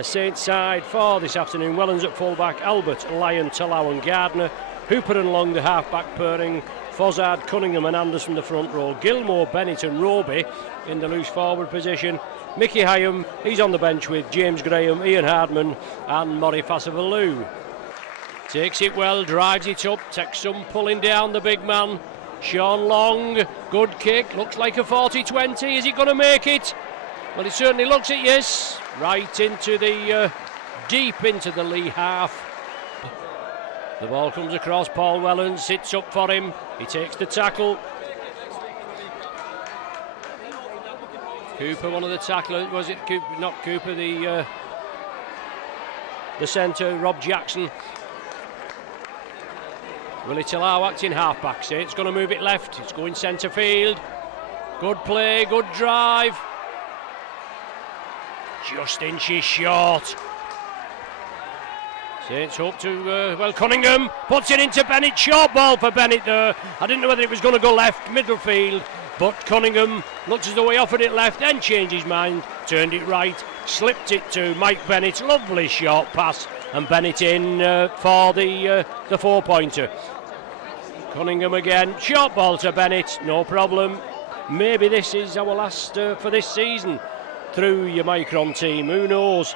Saints side for this afternoon. Wellens at fullback, Albert, Lyon, Tallow and Gardner. Hooper and Long the half-back pairing. Fozzard, Cunningham and Anderson the front row. Gilmore, Bennett and Roby in the loose forward position. Mickey Hyam, he's on the bench with James Graham, Ian Hardman and Murray Fassavalu. Takes it well, drives it up, takes some pulling down the big man. Sean Long, good kick, looks like a 40-20. Is he going to make it? Well, it certainly looks it, yes. Right into the, deep into the Leigh half. The ball comes across, Paul Wellens sits up for him. He takes the tackle. Cooper, one of the tacklers, was it Cooper? Not Cooper, the centre, Rob Jackson. Willie Tallow acting half-back, so it's going to move it left. It's going centre field. Good play, good drive. Just inches short. Saints up to, Cunningham puts it into Bennett. Short ball for Bennett there. I didn't know whether it was going to go left, middle field, but Cunningham looks as though he offered it left, then changed his mind, turned it right, slipped it to Mike Bennett. Lovely short pass, and Bennett in for the 4-pointer. Cunningham again, short ball to Bennett, no problem. Maybe this is our last for this season through your Micron team, who knows?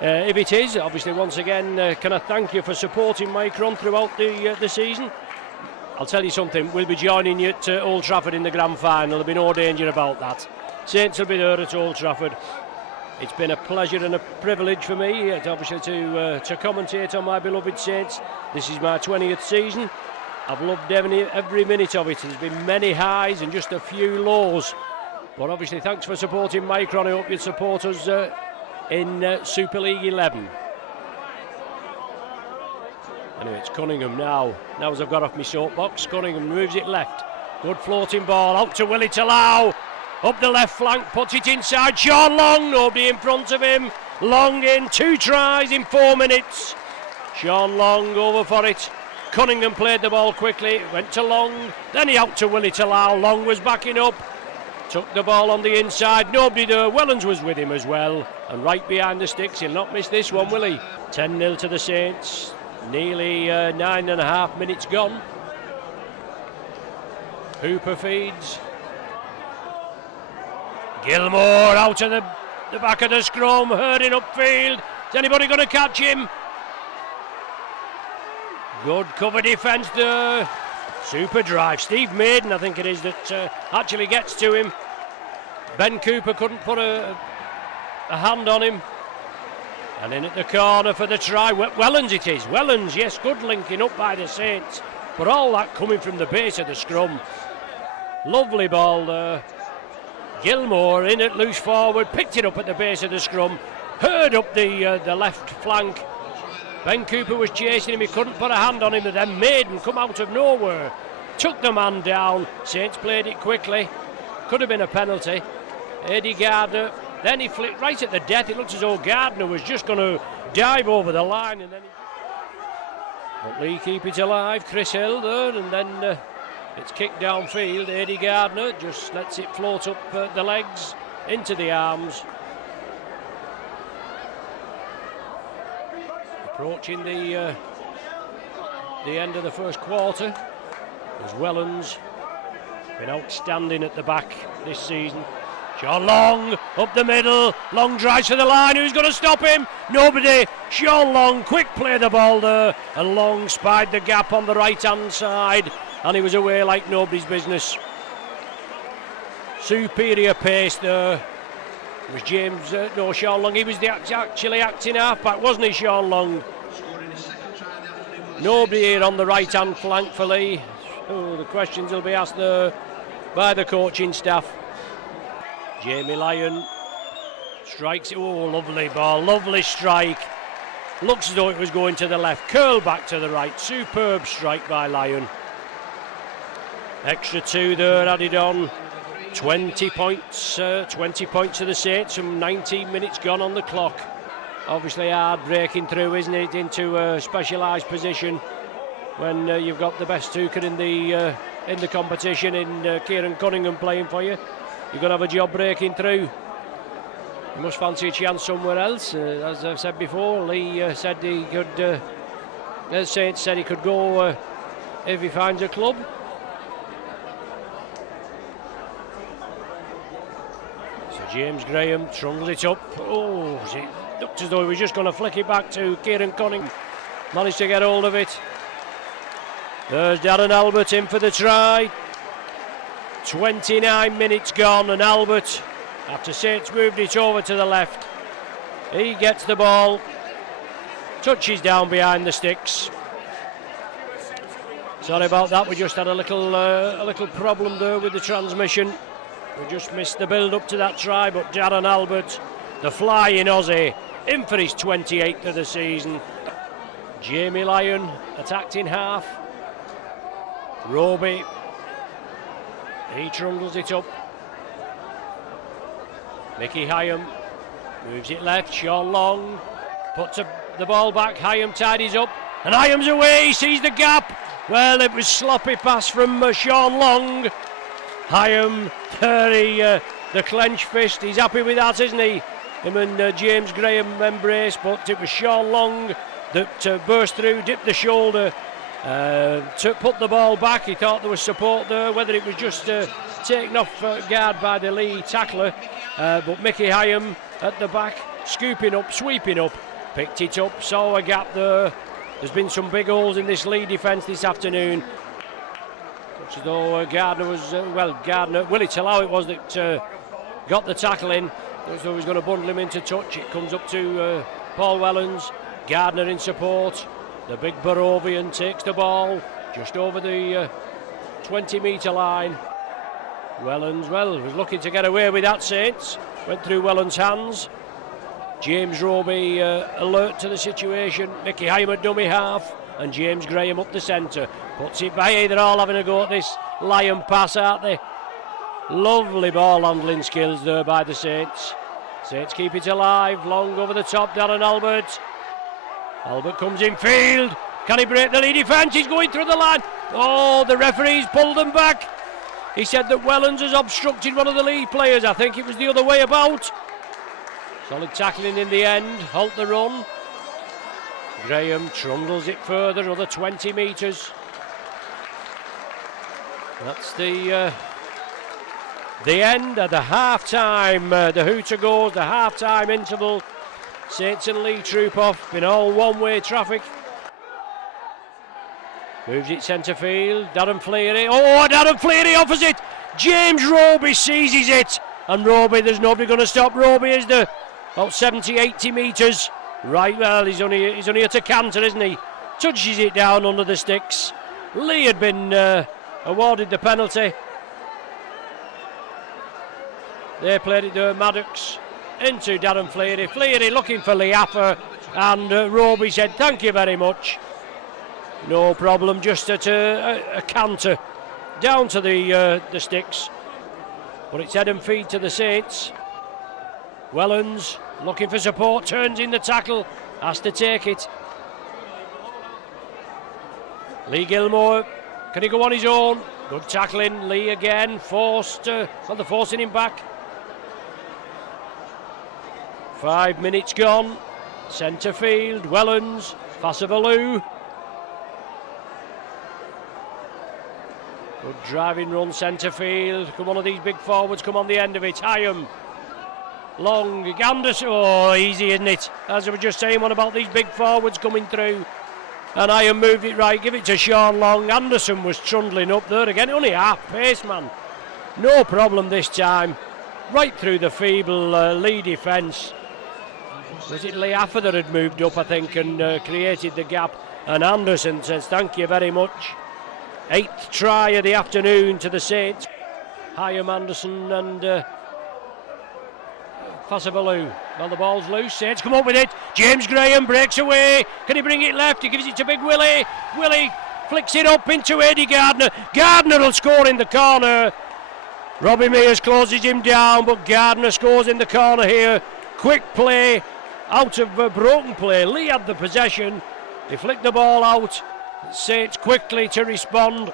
If it is, obviously once again can I thank you for supporting Micron throughout the season. I'll tell you something, we'll be joining you at Old Trafford in the grand final. There'll be no danger about that. Saints will be there at Old Trafford. It's been a pleasure and a privilege for me obviously to commentate on my beloved Saints. This is my 20th season. I've loved every minute of it. There's been many highs and just a few lows. But obviously, thanks for supporting Micron. I hope you'd support us in Super League 11. Anyway, it's Cunningham now. Now as I've got off my soapbox, Cunningham moves it left. Good floating ball out to Willie Tallow. Up the left flank, puts it inside. Sean Long, nobody in front of him. Long in, 2 tries in 4 minutes. Sean Long over for it. Cunningham played the ball quickly, went to Long, then he out to Willie Tallow. Long was backing up, took the ball on the inside, nobody there. Wellens was with him as well, and right behind the sticks. He'll not miss this one, will he? 10-0 to the Saints, nearly 9.5 minutes gone. Hooper feeds. Gilmore out of the back of the scrum, herding upfield. Is anybody going to catch him? Good cover defence there. Super drive. Steve Maiden, I think it is, that actually gets to him. Ben Cooper couldn't put a hand on him. And in at the corner for the try. Wellens it is. Wellens, yes, good linking up by the Saints. But all that coming from the base of the scrum. Lovely ball there. Gilmore in at loose forward. Picked it up at the base of the scrum. Herd up the left flank. Ben Cooper was chasing him, he couldn't put a hand on him, and then Maiden come out of nowhere, took the man down. Saints played it quickly, could have been a penalty. Eddie Gardner, then he flicked right at the death. It looks as though Gardner was just going to dive over the line, and then but Leigh keep it alive. Chris Hill there, and then it's kicked downfield. Eddie Gardner just lets it float up the legs into the arms. Approaching the end of the first quarter, as Wellens been outstanding at the back this season. Sean Long up the middle, Long drives for the line. Who's going to stop him? Nobody. Sean Long, quick play the ball there, and Long spied the gap on the right hand side, and he was away like nobody's business. Superior pace there. It was James, Sean Long. He was actually acting half-back, wasn't he, Sean Long? Nobody here on the right-hand flank for Leigh. Oh, the questions will be asked there by the coaching staff. Jamie Lyon strikes it. Oh, lovely ball, lovely strike. Looks as though it was going to the left. Curl back to the right. Superb strike by Lyon. Extra 2 there added on. 20 points to the Saints, some 19 minutes gone on the clock. Obviously hard breaking through, isn't it, into a specialised position when you've got the best hooker in the competition in Kieran Cunningham playing for you. You've got to have a job breaking through. He must fancy a chance somewhere else. As I've said before, Leigh said he could, as Saints said he could go if he finds a club. So James Graham trundles it up. Oh, it looked as though he was just going to flick it back to Kieran Cunningham. Managed to get hold of it. There's Darren Albert in for the try. 29 minutes gone, and Albert, after Saints moved it over to the left, he gets the ball, touches down behind the sticks. Sorry about that, we just had a little problem there with the transmission. We just missed the build up to that try, but Darren Albert, the flying Aussie, in for his 28th of the season. Jamie Lyon attacked in half. Roby, he trundles it up. Mickey Hyam moves it left. Sean Long puts the ball back. Hyam tidies up, and Hyam's away. He sees the gap. Well, it was sloppy pass from Sean Long. Hyam, the clenched fist. He's happy with that, isn't he? Him and James Graham embrace, but it was Sean Long that burst through, dipped the shoulder, to put the ball back. He thought there was support there, whether it was just taken off guard by the Leigh tackler, but Mickey Hyam at the back, scooping up, sweeping up, picked it up, saw a gap there. There's been some big holes in this Leigh defence this afternoon. Looks as though Gardner was, Willie Talau it was that got the tackle in. Looks as though he was going to bundle him into touch. It comes up to Paul Wellens. Gardner in support. The big Barovian takes the ball just over the 20-metre line. Wellens, was looking to get away with that, Saints. Went through Wellens' hands. James Roby alert to the situation. Mickey Hyam at dummy half, and James Graham up the centre. Puts it by. They're all having a go at this Lion pass, aren't they? Lovely ball handling skills there by the Saints. Saints keep it alive. Long over the top, Darren Albert. Albert comes in field. Can he break the Leigh defence? He's going through the line. Oh, the referee's pulled them back. He said that Wellens has obstructed one of the Leigh players. I think it was the other way about. Solid tackling in the end. Halt the run. Graham trundles it further, another 20 metres. That's the end of the half-time. The hooter goes, the half-time interval. Saints and Leigh troop off in all one-way traffic. Moves it centre field. Darren Fleary. Oh, Darren Fleary offers it. James Roby seizes it. And Roby, there's nobody going to stop Roby, is there? About 70, 80 metres. Right, well, he's only at a canter, isn't he? Touches it down under the sticks. Leigh had been awarded the penalty. They played it there, Maddox. Into Darren Fleary. Fleary looking for Leigh Affer, and Roby said thank you very much. No problem, just at a canter down to the sticks. But it's head and feet to the Saints. Wellens looking for support, turns in the tackle, has to take it. Leigh Gilmore, can he go on his own? Good tackling, Leigh again, they're forcing him back. 5 minutes gone. Centre field, Wellens, Fassavalu. Good driving run, centre field. Come one of these big forwards, come on the end of it. Hyam. Long, Anderson. Oh, easy, isn't it? As I was just saying, what about these big forwards coming through? And Hyam moved it right, give it to Sean Long. Anderson was trundling up there again. Only half pace, man. No problem this time. Right through the feeble Leigh defence. Was it Leigh Affer that had moved up, I think, and created the gap? And Anderson says thank you very much. 8th try of the afternoon to the Saints. Hyam, Anderson and Fassavalu. Well, the ball's loose. Saints come up with it. James Graham breaks away. Can he bring it left? He gives it to Big Willie. Willie flicks it up into Eddie Gardner. Gardner will score in the corner. Robbie Mears closes him down, but Gardner scores in the corner here. Quick play out of broken play. Leigh had the possession. They flicked the ball out. Saints quickly to respond.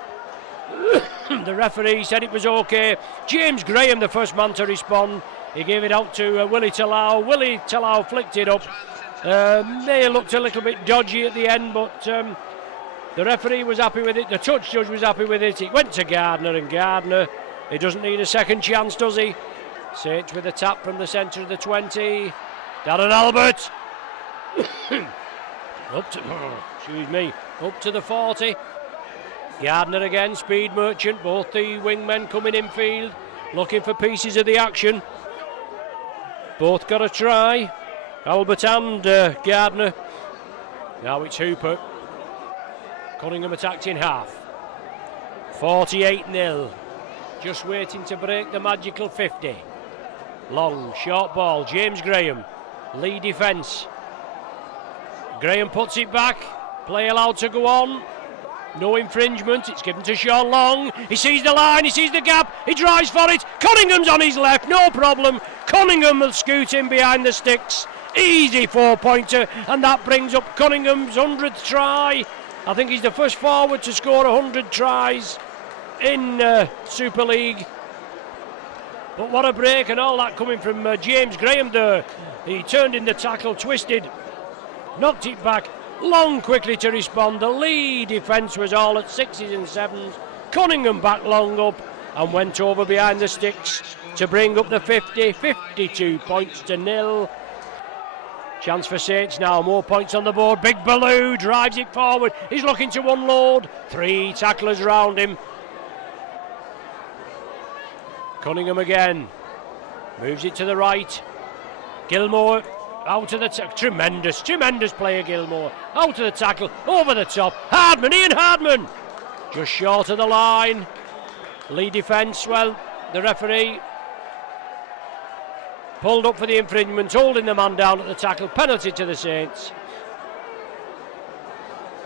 The referee said it was okay. James Graham, the first man to respond. He gave it out to Willie Talau. Willie Talau flicked it up. May have looked a little bit dodgy at the end, but the referee was happy with it. The touch judge was happy with it. It went to Gardner, and Gardner, he doesn't need a second chance, does he? Sates with a tap from the centre of the 20. Darren Albert. up to the 40. Gardner again, Speed Merchant. Both the wingmen coming infield, looking for pieces of the action. Both got a try. Albert and Gardner. Now it's Hooper. Cunningham attacked in half. 48-0. Just waiting to break the magical 50. Long, short ball. James Graham. Leigh defence. Graham puts it back. Play allowed to go on. No infringement. It's given to Sean Long. He sees the line. He sees the gap. He drives for it. Cunningham's on his left. No problem. Cunningham will scoot in behind the sticks. Easy 4-pointer. And that brings up Cunningham's 100th try. I think he's the first forward to score 100 tries in Super League. But what a break, and all that coming from James Graham there. He turned in the tackle, twisted, knocked it back. Long quickly to respond. The Leigh defence was all at 6s and 7s. Cunningham back long up and went over behind the sticks to bring up the 50. 52 points to 0. Chance for Saints now. More points on the board. Big Ballou drives it forward. He's looking to unload. 3 tacklers round him. Cunningham again. Moves it to the right. Gilmore out of the tremendous player Gilmore. Out of the tackle, over the top. Hardman, Ian Hardman. Just short of the line. Leigh defence, well, the referee pulled up for the infringement, holding the man down at the tackle. Penalty to the Saints.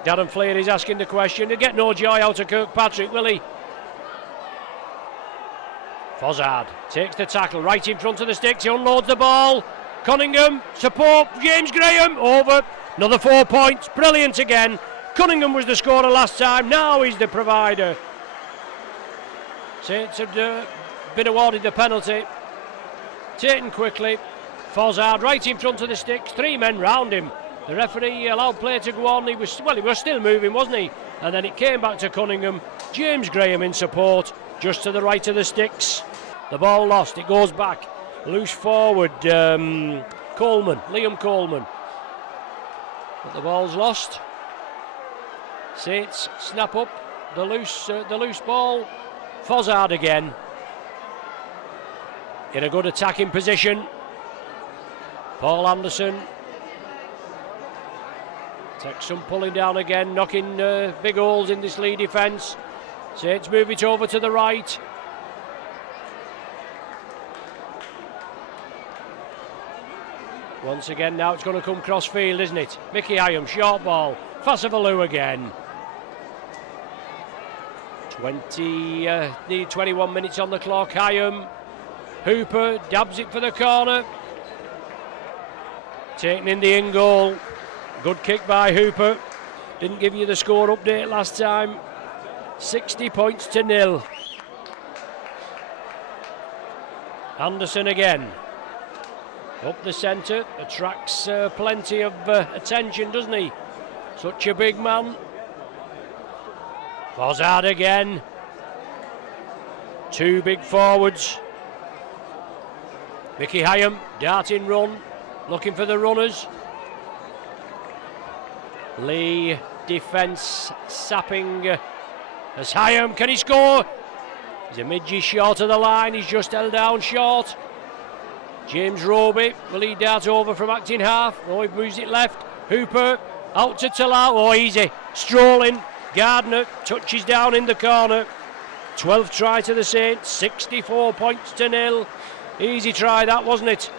Darren Flair is asking the question. He'll get no joy out of Kirkpatrick, will he? Fozzard takes the tackle right in front of the sticks. He unloads the ball. Cunningham, support, James Graham, over. Another 4 points, brilliant again. Cunningham was the scorer last time, now he's the provider. Saints have been awarded the penalty. Taken quickly. Fozzard right in front of the sticks, 3 men round him. The referee allowed play to go on. He was still moving, wasn't he? And then it came back to Cunningham. James Graham in support, just to the right of the sticks. The ball lost, it goes back. Loose forward, Liam Coleman. But the ball's lost. Saints snap up the loose ball. Fozzard again. In a good attacking position. Paul Anderson. Takes some pulling down again, knocking big holes in this Leigh defence. Saints move it over to the right. Once again, now it's going to come cross field, isn't it? Mickey Hyam, short ball. Fassavalu again. 21 minutes on the clock. Hyam. Hooper dabs it for the corner. Taken in the in goal. Good kick by Hooper. Didn't give you the score update last time. 60 points to 0. Anderson again. Up the centre, attracts plenty of attention, doesn't he? Such a big man. Fozzard again. 2 big forwards. Mickey Hyam, darting run, looking for the runners. Leigh defence sapping as Hyam, can he score? He's a midgie short of the line, he's just held down short. James Roby, will he dart over from acting half? Oh, he moves it left. Hooper, out to Talau. Oh, easy. Strolling. Gardner touches down in the corner. 12th try to the Saints. 64 points to 0. Easy try that, wasn't it?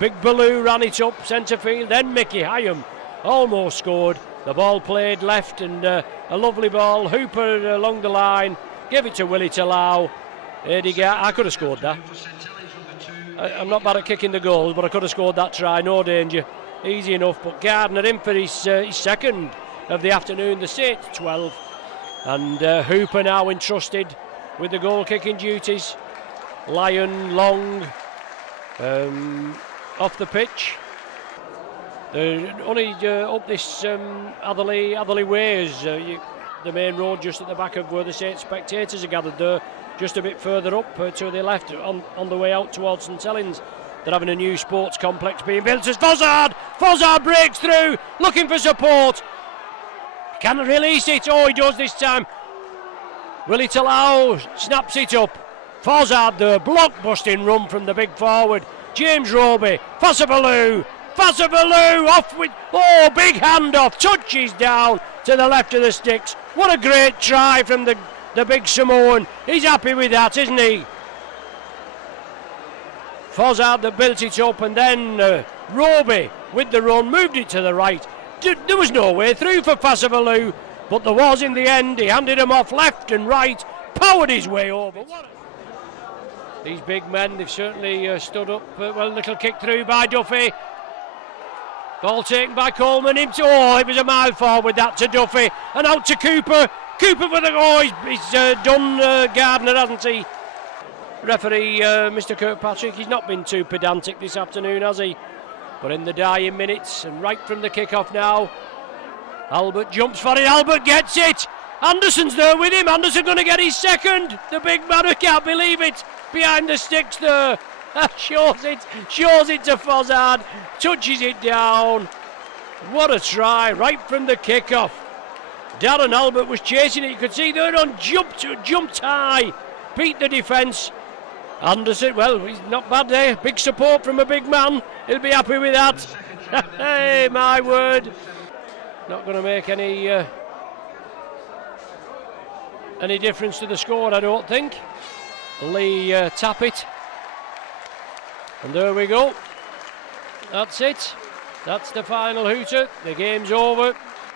Big Ballou ran it up centre field. Then Mickey Hyam almost scored. The ball played left and a lovely ball. Hooper along the line. Give it to Willie Talau. I could have scored that. I'm not bad at kicking the goals, but I could have scored that try, no danger. Easy enough, but Gardner in for his second of the afternoon, the Saints 12. And Hooper now entrusted with the goal kicking duties. Lyon, Long, off the pitch. They're only up this Atherley Way, is the main road just at the back of where the spectators are gathered there, just a bit further up to the left on the way out towards St Helens. They're having a new sports complex being built as Fozzard breaks through, looking for support. Can release it. Oh, he does this time. Will it allow? Snaps it up. Fozzard there, block-busting run from the big forward. James Roby, Fassavalu off with, oh, big handoff, touches down to the left of the sticks. What a great try from the big Samoan. He's happy with that, isn't he? Fozzard that built it up, and then Roby with the run, moved it to the right. There was no way through for Fassavalu, but there was in the end. He handed him off left and right, powered his way over. These big men, they've certainly stood up. Well, little kick through by Duffy. Ball taken by Coleman. It was a mile forward that to Duffy. And out to Cooper. Cooper for the goal. He's done Gardner, hasn't he? Referee Mr Kirkpatrick, he's not been too pedantic this afternoon, has he? But in the dying minutes, and right from the kick-off now, Albert jumps for it. Albert gets it. Anderson's there with him. Anderson going to get his second. The big man who can't believe it. Behind the sticks there. shows it to Fozzard. Touches it down. What a try right from the kick-off. Darren Albert was chasing it. You could see they're on jumped high. Beat the defence. Anderson, well, he's not bad there. Big support from a big man. He'll be happy with that. Hey, my word. Not going to make any difference to the score, I don't think. Leigh tap it. And there we go. That's it. That's the final hooter. The game's over.